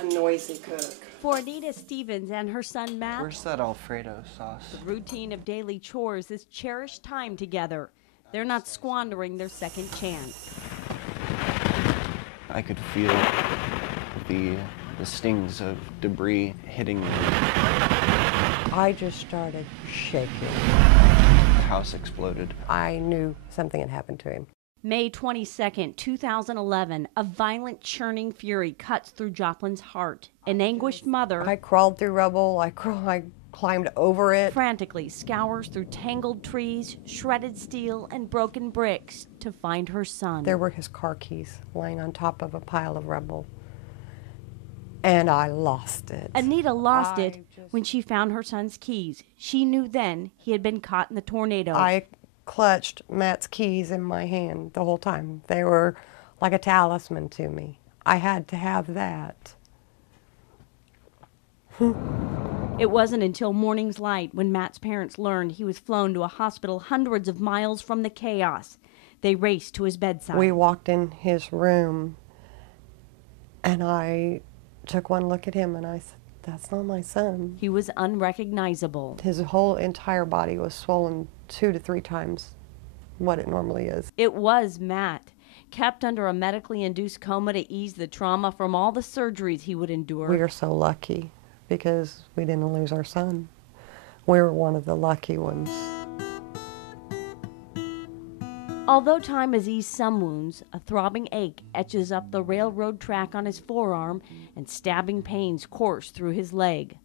a noisy cook. For Anita Stevens and her son Matt, where's that Alfredo sauce? the routine of daily chores is cherished time together. They're not squandering their second chance. I could feel the stings of debris hitting me. I just started shaking. The house exploded. I knew something had happened to him. May 22nd, 2011, a violent churning fury cuts through Joplin's heart. An anguished mother I crawled through rubble. I climbed over it. frantically scours through tangled trees, shredded steel, and broken bricks to find her son. There were his car keys laying on top of a pile of rubble. And I lost it. Anita lost it when she found her son's keys. She knew then he had been caught in the tornado. I clutched Matt's keys in my hand the whole time. They were like a talisman to me. I had to have that. It wasn't until morning's light when Matt's parents learned he was flown to a hospital hundreds of miles from the chaos. They raced to his bedside. We walked in his room, and I took one look at him, and I said, "That's not my son." He was unrecognizable. His whole entire body was swollen 2 to 3 times what it normally is. It was Matt, kept under a medically induced coma to ease the trauma from all the surgeries he would endure. We are so lucky because we didn't lose our son. We were one of the lucky ones. Although time has eased some wounds, a throbbing ache etches up the railroad track on his forearm and stabbing pains course through his leg.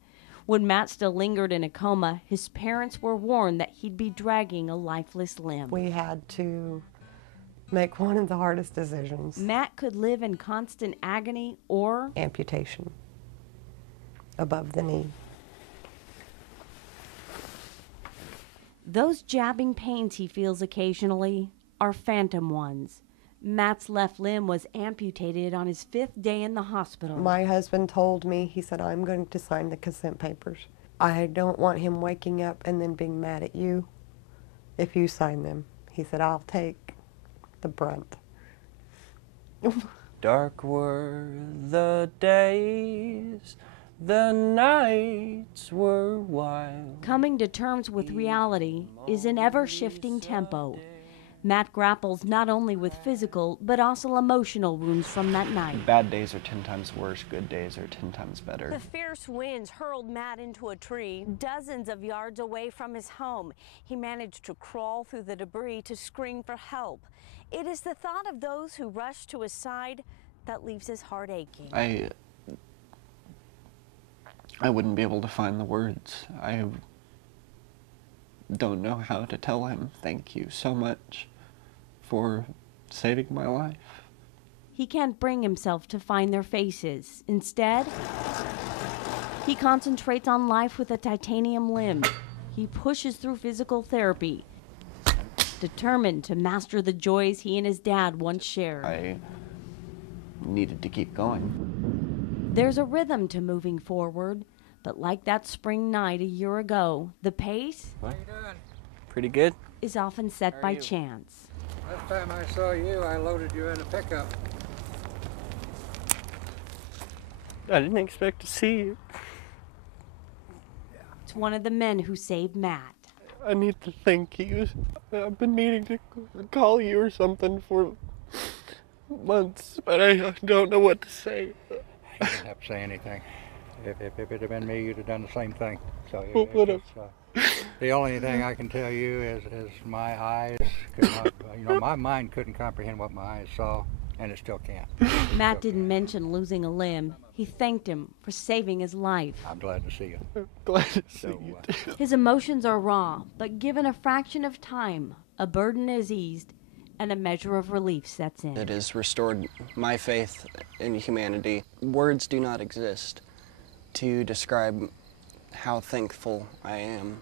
When Matt still lingered in a coma, his parents were warned that he'd be dragging a lifeless limb. We had to make one of the hardest decisions. Matt could live in constant agony or amputation above the knee. Those jabbing pains he feels occasionally are phantom ones. Matt's left limb was amputated on his 5th day in the hospital. My husband told me, he said, "I'm going to sign the consent papers. I don't want him waking up and then being mad at you if you sign them." He said, "I'll take the brunt." Dark were the days, the nights were wild. Coming to terms with reality is an ever-shifting tempo. Matt grapples not only with physical, but also emotional wounds from that night. Bad days are 10 times worse, good days are 10 times better. The fierce winds hurled Matt into a tree dozens of yards away from his home. He managed to crawl through the debris to scream for help. It is the thought of those who rush to his side that leaves his heart aching. I wouldn't be able to find the words. I don't know how to tell him thank you so much for saving my life. He can't bring himself to find their faces. Instead, he concentrates on life with a titanium limb. He pushes through physical therapy, determined to master the joys he and his dad once shared. I needed to keep going. There's a rhythm to moving forward, but like that spring night a year ago, the pace How you doing? Pretty good. is often set by chance. Last time I saw you, I loaded you in a pickup. I didn't expect to see you. It's one of the men who saved Matt. I need to thank you. I've been meaning to call you or something for months, but I don't know what to say. You didn't have to say anything. If it had been me, you'd have done the same thing. So the only thing I can tell you is my eyes could not, my mind couldn't comprehend what my eyes saw, and it still can't. Matt didn't mention losing a limb. He thanked him for saving his life. I'm glad to see you. Glad to see you. His emotions are raw, but given a fraction of time, a burden is eased and a measure of relief sets in. It has restored my faith in humanity. Words do not exist to describe how thankful I am.